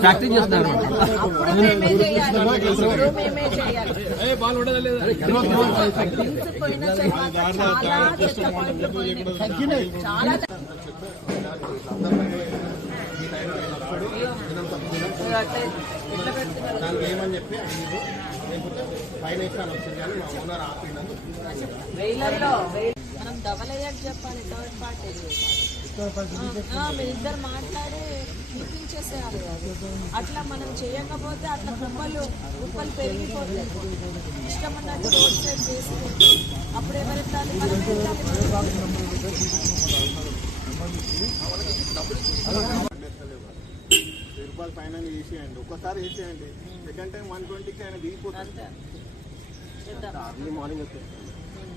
Practice చేస్తున్నారు. దానికి ఏమని చెప్పి లేకపోతే ఫైన్ వేసాను వచ్చింది కానీ మా ఓనర్ ఆపిండని వేలల్లో మనం డబల్ అయ్యాక చెప్పాలి థర్డ్ పార్టీ మీరిద్దరు మాట్లాడి అట్లా మనం చేయకపోతే అట్లా కుప్పలు కుప్పలు పెరిగిపోతాయి. ఇష్టం ఉన్నట్టు రోడ్ సైడ్ చేసుకుంటే అప్పుడు ఎవరెత్తాలి మనం రూపాయలు అని వేసేయండి. ఒక్కసారి వేసేయండి. సెకండ్ టైం వన్ ట్వంటీకి ఆయన దిగిపోతుంది మార్నింగ్ వచ్చేసి